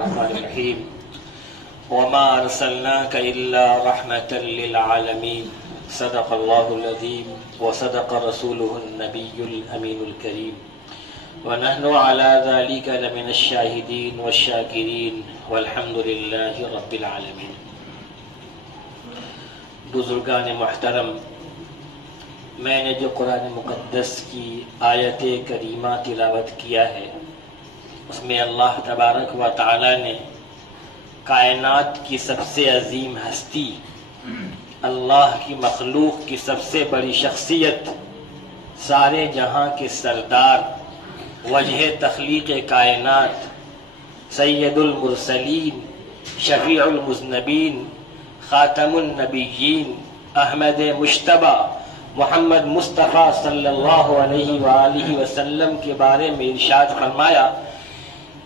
الرحمن الرحیم وما ارسلناک الا رحمۃ للعالمین صدق اللہ العظیم وصدق رسولہ النبی الامین الکریم ونحن على ذلك لمن الشاہدین والشاکرین والحمد للہ رب العالمین۔ بزرگان محترم، میں نے جو قرآن مقدس کی آیت کریمہ تلاوت کیا ہے، اس میں اللہ تبارک و تعالی نے کائنات کی سب سے عظیم ہستی، اللہ کی مخلوق کی سب سے بڑی شخصیت، سارے جہاں کے سردار، وجہ تخلیق کائنات، سید المرسلین، شفیع المذنبین، خاتم النبیین، احمد مجتبی محمد مصطفیٰ صلی اللہ علیہ وآلہ وسلم کے بارے میں ارشاد فرمایا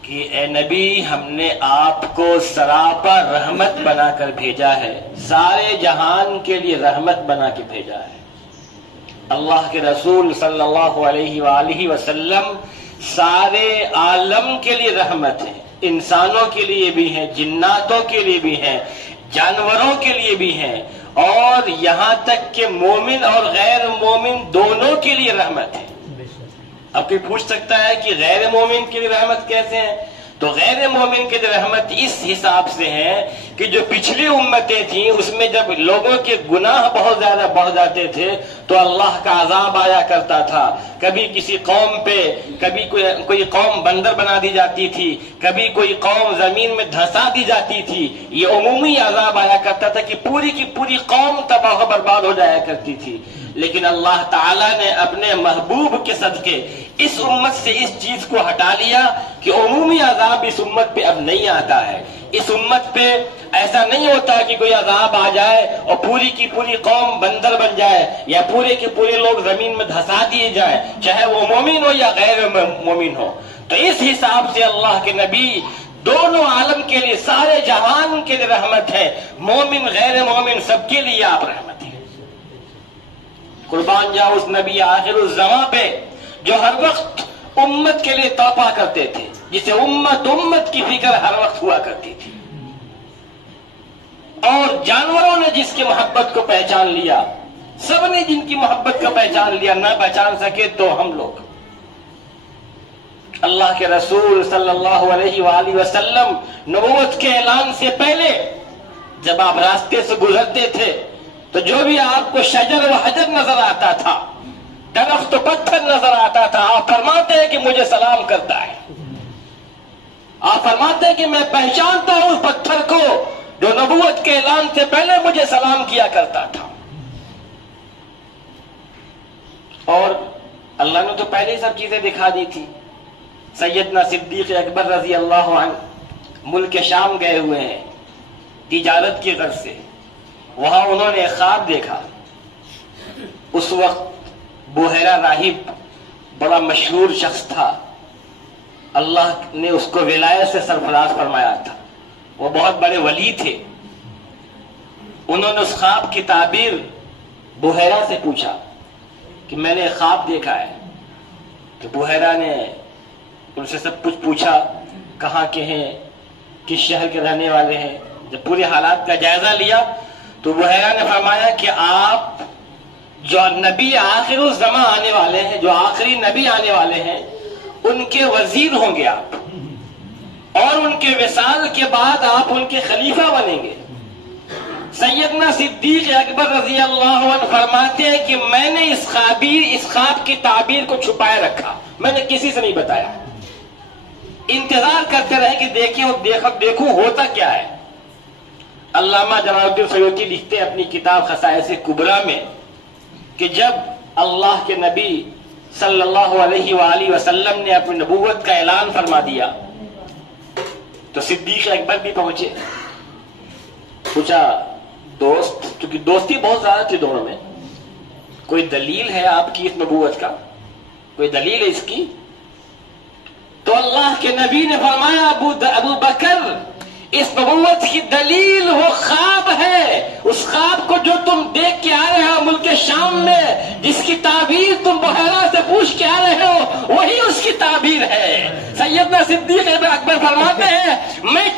کہ اے نبی، ہم نے آپ کو سراپا رحمت بنا کر بھیجا ہے، سارے جہان کے لیے رحمت بنا کے بھیجا ہے۔ اللہ کے رسول صلی اللہ علیہ وآلہ وسلم سارے عالم کے لیے رحمت ہے، انسانوں کے لیے بھی ہیں، جناتوں کے لیے بھی ہیں، جانوروں کے لیے بھی ہیں، اور یہاں تک کہ مومن اور غیر مومن دونوں کے لیے رحمت ہے۔ اب کوئی پوچھ سکتا ہے کہ غیر مومن کے لیے رحمت کیسے ہے؟ تو غیر مومن کے لیے رحمت اس حساب سے ہے کہ جو پچھلی امتیں تھیں اس میں جب لوگوں کے گناہ بہت زیادہ بڑھ جاتے تھے تو اللہ کا عذاب آیا کرتا تھا، کبھی کسی قوم پہ، کبھی کوئی قوم بندر بنا دی جاتی تھی، کبھی کوئی قوم زمین میں دھسا دی جاتی تھی، یہ عمومی عذاب آیا کرتا تھا کہ پوری کی پوری قوم تباہ و برباد ہو جایا کرتی تھی۔ لیکن اللہ تعالیٰ نے اپنے محبوب کے صدقے اس امت سے اس چیز کو ہٹا لیا کہ عمومی عذاب اس امت پہ اب نہیں آتا ہے۔ اس امت پہ ایسا نہیں ہوتا کہ کوئی عذاب آ جائے اور پوری کی پوری قوم بندر بن جائے یا پورے کے پورے لوگ زمین میں دھسا دیے جائیں، چاہے وہ مومن ہو یا غیر مومن ہو۔ تو اس حساب سے اللہ کے نبی دونوں عالم کے لیے، سارے جہان کے لیے رحمت ہے، مومن غیر مومن سب کے لیے آپ رحمت ہے۔ قربان جاؤ اس نبی آخر الزمان پہ جو ہر وقت امت کے لیے تڑپا کرتے تھے، جسے امت کی فکر ہر وقت ہوا کرتی تھی، اور جانوروں نے جس کی محبت کو پہچان لیا، سب نے جن کی محبت کو پہچان لیا، نہ پہچان سکے تو ہم لوگ۔ اللہ کے رسول صلی اللہ علیہ وآلہ وسلم نبوت کے اعلان سے پہلے جب آپ راستے سے گزرتے تھے تو جو بھی آپ کو شجر و حجر نظر آتا تھا، درخت و پتھر نظر آتا تھا، آپ فرماتے ہیں کہ مجھے سلام کرتا ہے۔ آپ فرماتے ہیں کہ میں پہچانتا ہوں اس پتھر کو جو نبوت کے اعلان سے پہلے مجھے سلام کیا کرتا تھا۔ اور اللہ نے تو پہلے ہی سب چیزیں دکھا دی تھی۔ سیدنا صدیق اکبر رضی اللہ عنہ ملک شام گئے ہوئے ہیں تجارت کی غرض سے، وہاں انہوں نے ایک خواب دیکھا۔ اس وقت بحیرہ راہب بڑا مشہور شخص تھا، اللہ نے اس کو ولایت سے سرفراز فرمایا تھا، وہ بہت بڑے ولی تھے۔ انہوں نے اس خواب کی تعبیر بحیرہ سے پوچھا کہ میں نے خواب دیکھا ہے، تو بحیرہ نے ان سے سب کچھ پوچھا، کہاں کے ہیں، کس شہر کے رہنے والے ہیں۔ جب پورے حالات کا جائزہ لیا تو بحیرہ نے فرمایا کہ آپ جو نبی آخر الزمان آنے والے ہیں، جو آخری نبی آنے والے ہیں، ان کے وزیر ہوں گے آپ، اور ان کے وصال کے بعد آپ ان کے خلیفہ بنیں گے۔ سیدنا صدیق اکبر رضی اللہ عنہ فرماتے ہیں کہ میں نے اس خواب کی تعبیر کو چھپائے رکھا، میں نے کسی سے نہیں بتایا، انتظار کرتے رہے کہ دیکھوں ہوتا کیا ہے۔ علامہ جلال الدین سیوطی لکھتے ہیں اپنی کتاب خصائص کبریٰ میں کہ جب اللہ کے نبی صلی اللہ علیہ وآلہ وسلم نے اپنی نبوت کا اعلان فرما دیا تو صدیق اکبر بھی پہنچے۔ پوچھا دوست، کیونکہ دوستی بہت زیادہ تھی دونوں میں، کوئی دلیل ہے آپ کی اس نبوت کا، کوئی دلیل ہے اس کی؟ تو اللہ کے نبی نے فرمایا ابو بکر، اس نبوت کی دلیل وہ خواب ہے، اس خواب کو جو تم دیکھ کے آ رہے ہو ملک شام میں، جس کی تعبیر تم بحیرہ سے پوچھ کے آ رہے ہو، وہی اس کی تعبیر ہے۔ سیدنا صدیق اکبر فرماتے ہیں میں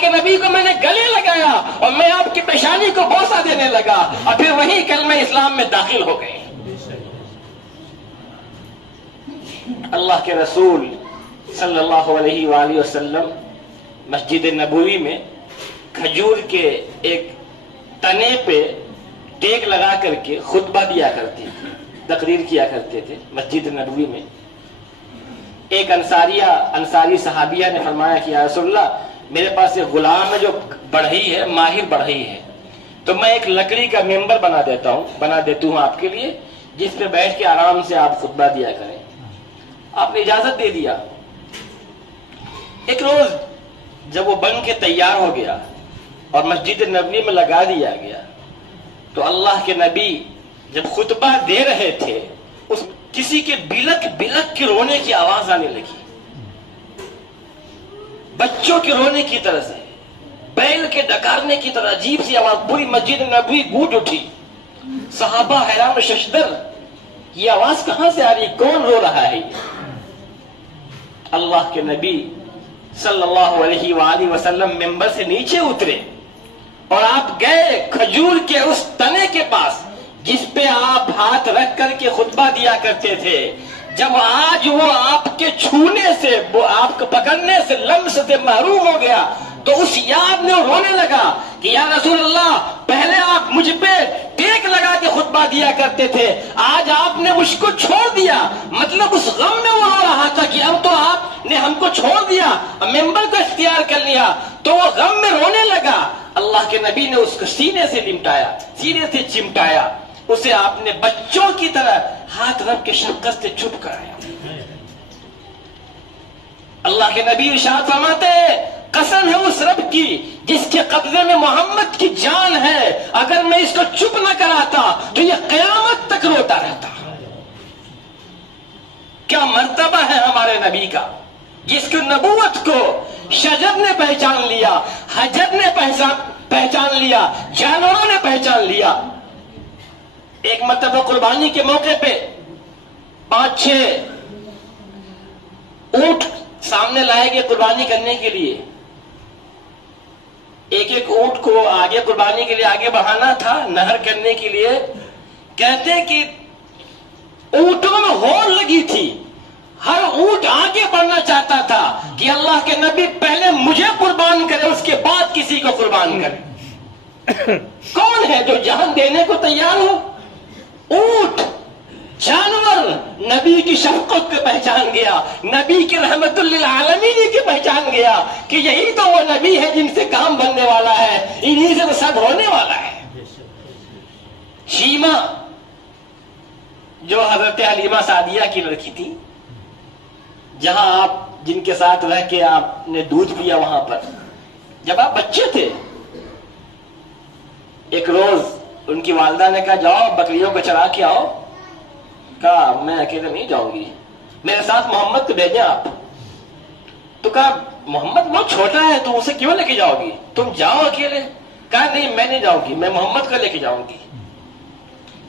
کے نبی کو میں نے گلے لگایا اور میں آپ کی پیشانی کو بوسہ دینے لگا اور پھر وہی کلمہ اسلام میں داخل ہو گئے. اللہ کے رسول صلی اللہ علیہ وآلہ وسلم مسجد نبوی میں کھجور کے ایک تنے پہ ٹیک لگا کر کے خطبہ دیا کرتے تھے، تقریر کیا کرتے تھے مسجد نبوی میں. ایک انصاری صحابیہ نے فرمایا کہ یا رسول اللہ، میرے پاس ایک غلام ہے جو بڑھئی ہے، ماہر بڑھئی ہے، تو میں ایک لکڑی کا ممبر بنا دیتا ہوں آپ کے لیے، جس پہ بیٹھ کے آرام سے آپ خطبہ دیا کریں. آپ نے اجازت دے دیا. ایک روز جب وہ بن کے تیار ہو گیا اور مسجد نبوی میں لگا دیا گیا تو اللہ کے نبی جب خطبہ دے رہے تھے اس کسی کے بلک بلک کے رونے کی آواز آنے لگی، بچوں کے رونے کی طرح سے، بیل کے ڈکارنے کی طرح عجیب سی آواز. پوری مسجد نبوی گونج اٹھی. صحابہ حیران و ششدر، یہ آواز کہاں سے آ رہی، کون رو رہا ہے؟ اللہ کے نبی صلی اللہ علیہ وآلہ وسلم ممبر سے نیچے اترے اور آپ گئے کھجور کے اس تنے کے پاس جس پہ آپ ہاتھ رکھ کر کے خطبہ دیا کرتے تھے. جب آج وہ آپ کے چھونے سے، وہ آپ کو پکڑنے سے، لمس سے محروم ہو گیا تو اس یاد میں رونے لگا کہ یا رسول اللہ، پہلے آپ مجھ پہ ٹیک لگا کے خطبہ دیا کرتے تھے، آج آپ نے مجھ کو چھوڑ دیا. مطلب اس غم میں وہ رو رہا تھا کہ اب تو آپ نے ہم کو چھوڑ دیا، ممبر کو اختیار کر لیا، تو وہ غم میں رونے لگا. اللہ کے نبی نے اس کو سینے سے لمٹایا، سینے سے چمٹایا، اسے آپ نے بچوں کی طرح ہاتھ رکھ کے شفقت سے چپ کرایا. اللہ کے نبی ارشاد فرماتے ہیں، قسم ہے اس رب کی جس کے قبضے میں محمد کی جان ہے، اگر میں اس کو چپ نہ کراتا تو یہ قیامت تک روتا رہتا. کیا مرتبہ ہے ہمارے نبی کا، جس کی نبوت کو شجر نے پہچان لیا، حجر نے پہچان لیا، جانوروں نے پہچان لیا. ایک مرتبہ قربانی کے موقع پہ 5-6 اونٹ سامنے لائے گئے قربانی کرنے کے لیے. ایک ایک اونٹ کو آگے قربانی کے لیے آگے بڑھانا تھا، نہر کرنے کے لیے. کہتے کہ اونٹوں میں ہون لگی تھی، ہر اونٹ آگے بڑھنا چاہتا تھا کہ اللہ کے نبی پہلے مجھے قربان کرے، اس کے بعد کسی کو قربان کرے. کون ہے جو جان دینے کو تیار ہو؟ اونٹ، جانور نبی کی شفقت کو پہچان گیا، نبی کی رحمت للعالمین کی پہچان گیا کہ یہی تو وہ نبی ہے جن سے کام بننے والا ہے، انہی سے سب ہونے والا ہے. شیما جو حضرت حلیمہ سعدیہ کی لڑکی تھی، جہاں آپ جن کے ساتھ رہ کے آپ نے دودھ پیا، وہاں پر جب آپ بچے تھے، ایک روز ان کی والدہ نے کہا جاؤ بکریوں کو چرا کے آؤ. کہا میں اکیلے نہیں جاؤں گی، میرے ساتھ محمد کو بھیجیں آپ. تو کہا محمد بہت چھوٹا ہے، تم اسے کیوں لے کے جاؤ گی، تم جاؤ اکیلے. کہا نہیں میں نہیں جاؤں گی، میں محمد کو لے کے جاؤں گی.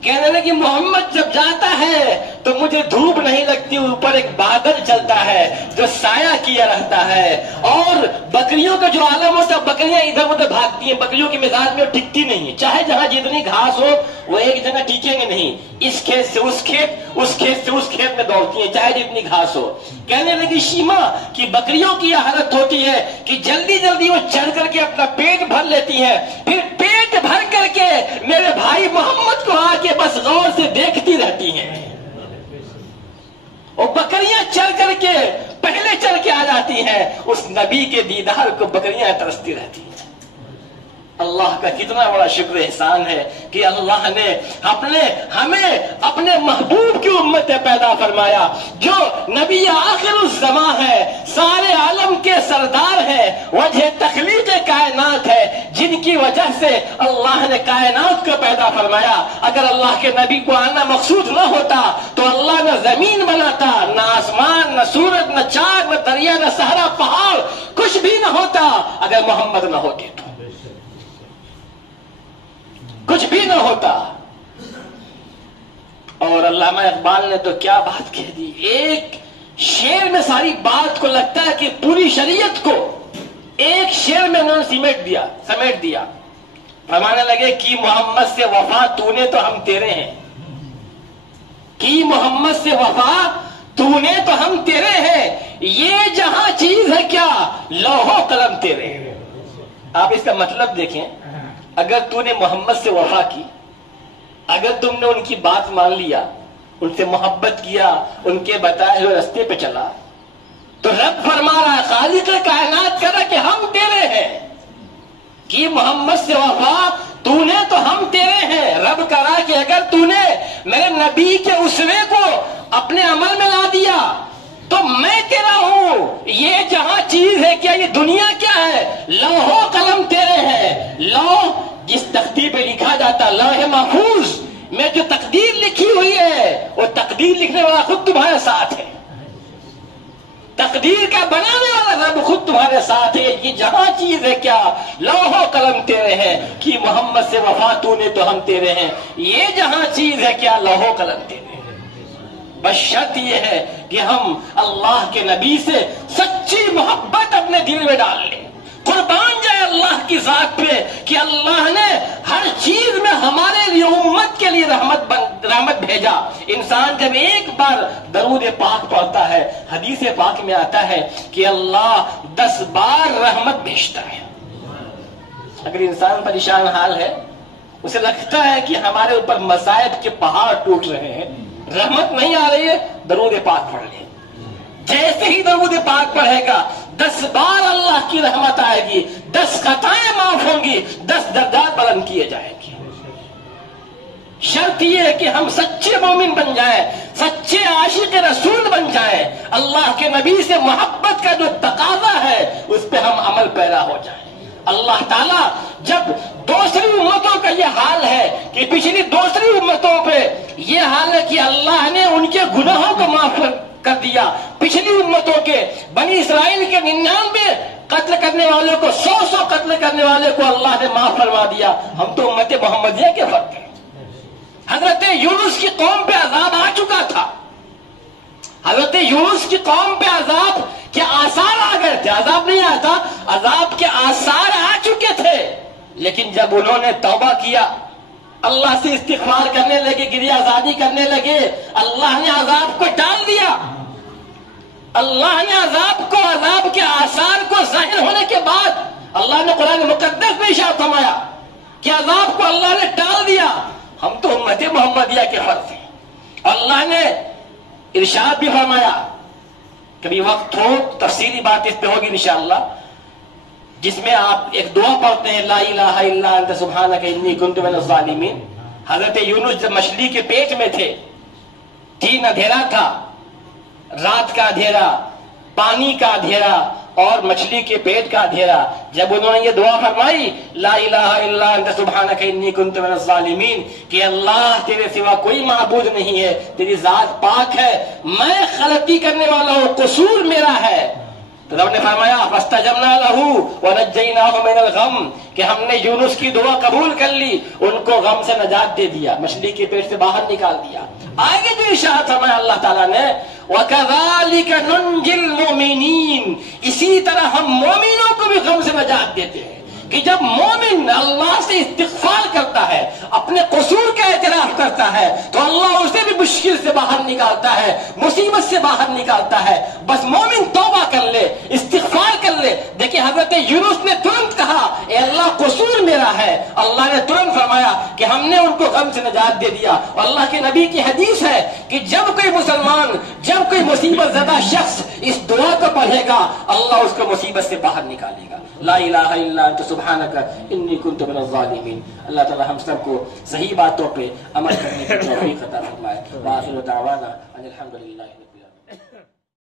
کہنے لگی محمد جب جاتا ہے تو مجھے دھوپ نہیں لگتی، اوپر ایک بادل چلتا ہے جو سایہ کیا رہتا ہے، اور بکریوں کا جو عالم ہوتا ہے، بکریاں ادھر ادھر بھاگتی ہیں، بکریوں کی مزاج میں ٹکتی نہیں، چاہے جہاں جتنی گھاس ہو وہ ایک جگہ ٹکیں گے نہیں، اس کھیت سے اس کھیت، اس کھیت سے اس کھیت میں دوڑتی ہیں چاہے جتنی گھاس ہو. کہنے لگی شیما کہ بکریوں کی یہ حالت ہوتی ہے کہ جلدی جلدی وہ چڑھ کر کے اپنا پیٹ بھر لیتی ہیں، پھر پیٹ بھر کر کے میرے بھائی محمد کو آ کے بس غور سے دیکھتی رہتی ہیں. اور بکریاں چل کر کے پہلے چل کے آ جاتی ہیں، اس نبی کے دیدار کو بکریاں ترستی رہتی ہیں. اللہ کا کتنا بڑا شکر احسان ہے کہ اللہ نے ہمیں اپنے محبوب کی امت پیدا فرمایا، جو نبی آخر الزمان ہے، سارے عالم کے سردار ہے، وجہ تخلیق کائنات ہے، جن کی وجہ سے اللہ نے کائنات کو پیدا فرمایا. اگر اللہ کے نبی کو آنا مقصود نہ ہوتا تو اللہ نہ زمین بناتا، نہ آسمان، نہ سورج، نہ چاند، نہ دریا، نہ صحرا، پہاڑ، کچھ بھی نہ ہوتا اگر محمد نہ ہوتے تو کچھ بھی نہ ہوتا. اور علامہ اقبال نے تو کیا بات کہہ دی، ایک شعر میں ساری بات کو، لگتا ہے کہ پوری شریعت کو ایک شعر میں انہوں ایمان سمیٹ دیا. فرمانے لگے کہ محمد سے وفا تو نے تو ہم تیرے ہیں، کہ محمد سے وفا تو نے تو ہم تیرے ہیں، یہ جہاں چیز ہے کیا لوح و قلم تیرے ہیں. آپ اس کا مطلب دیکھیں، اگر تو نے محمد سے وفا کی، اگر تم نے ان کی بات مان لیا، ان سے محبت کیا، ان کے بتائے ہوئے راستے پہ چلا، تو رب فرما رہا ہے، خالق کائنات کر رہا کہ ہم تیرے ہیں، کہ محمد سے وفا تو نے تو ہم تیرے ہیں. رب کہہ رہا کہ اگر تو نے میرے نبی کے اسوے کو اپنے عمل میں لا دیا تو میں تیرا ہوں. یہ جہاں چیز ہے کیا، یہ دنیا کیا ہے، لوح و قلم تیرے ہیں. لوح جس تختی پہ لکھا جاتا، لوح محفوظ میں جو تقدیر لکھی ہوئی ہے، وہ تقدیر لکھنے والا خود تمہارے ساتھ ہے، تقدیر کا بنانے والا رب خود تمہارے ساتھ ہے. یہ جہاں چیز ہے کیا لوح و قلم تیرے ہیں، کہ محمد سے وفا تو نے تو ہم تیرے ہیں. یہ جہاں چیز ہے کیا لوح و قلم تیرے ہیں. بس شرط یہ ہے کہ ہم اللہ کے نبی سے سچی محبت اپنے دل میں ڈال لیں، قربان جائے اللہ کی ذات پہ کہ اللہ نے ہر چیز میں ہمارے لیے امت کے لیے رحمت بھیجا. انسان جب ایک بار درود پاک پڑھتا ہے، حدیث پاک میں آتا ہے کہ اللہ 10 بار رحمت بھیجتا ہے. اگر انسان پریشان حال ہے، اسے لگتا ہے کہ ہمارے اوپر مصائب کے پہاڑ ٹوٹ رہے ہیں، رحمت نہیں آ رہی ہے، درود پاک پڑھ لیں. جیسے ہی درود پاک پڑھے گا 10 بار اللہ کی رحمت آئے گی، 10 خطائیں معاف ہوں گی، 10 درجات بلند کیے جائیں گے. شرط یہ ہے کہ ہم سچے مومن بن جائیں، سچے عاشق رسول بن جائیں، اللہ کے نبی سے محبت کا جو تقاضا ہے اس پہ ہم عمل پیرا ہو جائیں. اللہ تعالیٰ جب دوسری امتوں کا یہ حال ہے کہ پچھلی دوسری امتوں پہ یہ حال ہے کہ اللہ نے ان کے گناہوں کو معاف کر دیا، پچھلی امتوں کے بنی اسرائیل کے 99 قتل کرنے والوں کو 100 قتل کرنے والے کو اللہ نے معاف فرما دیا. ہم تو امت محمدیہ کے فرق ہیں. حضرت یونس کی قوم پہ عذاب آ چکا تھا، حضرت یونس کی قوم پہ عذاب کے آثار آ گئے تھے، عذاب نہیں آیا تھا، عذاب کے آثار آ چکے تھے. لیکن جب انہوں نے توبہ کیا، اللہ سے استغفار کرنے لگے، گریہ آزادی کرنے لگے، اللہ نے عذاب کو ٹال دیا. اللہ نے عذاب کے آثار کو ظاہر ہونے کے بعد اللہ نے قرآن مقدس میں ارشاد فرمایا کہ عذاب کو اللہ نے ٹال دیا. ہم تو امت محمدیہ کے فرد ہیں. اللہ نے ارشاد بھی فرمایا، کبھی وقت ہو تفصیلی بات اس پہ ہوگی انشاءاللہ، جس میں آپ ایک دعا پڑھتے ہیں، لا الہ الا انت سبحانک انی کنت من الظالمین. حضرت یونس جب مچھلی کے پیٹ میں تھے، 3 اندھیرا تھا، رات کا اندھیرا، پانی کا اندھیرا اور مچھلی کے پیٹ کا اندھیرا. جب انہوں نے یہ دعا فرمائی، لا الہ الا انت سبحانک انی کنت من الظالمین، کہ اللہ تیرے سوا کوئی معبود نہیں ہے، تیری ذات پاک ہے، میں غلطی کرنے والا ہوں، قصور میرا ہے. تو رب نے فرمایا فاستجبنا له ونجيناه من الغم، کہ ہم نے یونس کی دعا قبول کر لی، ان کو غم سے نجات دے دیا، مچھلی کے پیٹ سے باہر نکال دیا. آگے جو ارشاد فرمایا اللہ تعالیٰ نے، وَكَذَلِكَ نُنْجِي الْمُؤْمِنِينَ، اسی طرح ہم مومنوں کو بھی غم سے نجات دیتے ہیں. کہ جب مومن اللہ سے استغفار کرتا ہے، اپنے قصور کا اعتراف کرتا ہے، تو اللہ اسے بھی مشکل سے باہر نکالتا ہے، مصیبت سے باہر نکالتا ہے. بس مومن توبہ کر لے، استغفار کر لے. دیکھیں حضرت یونس نے ترنت کہا اے اللہ قصور میرا ہے، اللہ نے ترنت فرمایا کہ ہم نے ان کو غم سے نجات دے دیا. اللہ کے نبی کی حدیث ہے کہ جب کوئی مسلمان، جب کوئی مصیبت زدہ شخص اس دعا کو پڑھے گا، اللہ اس کو مصیبت سے باہر نکالے گا. لا الہ الا انت سبحانک انی کنت من الظالمین. اللہ تعالی ہم سب کو صحیح باتوں پہ عمل کرنے کی توفیق عطا فرمائے. وآخر دعوانا ان الحمد للہ رب العالمین.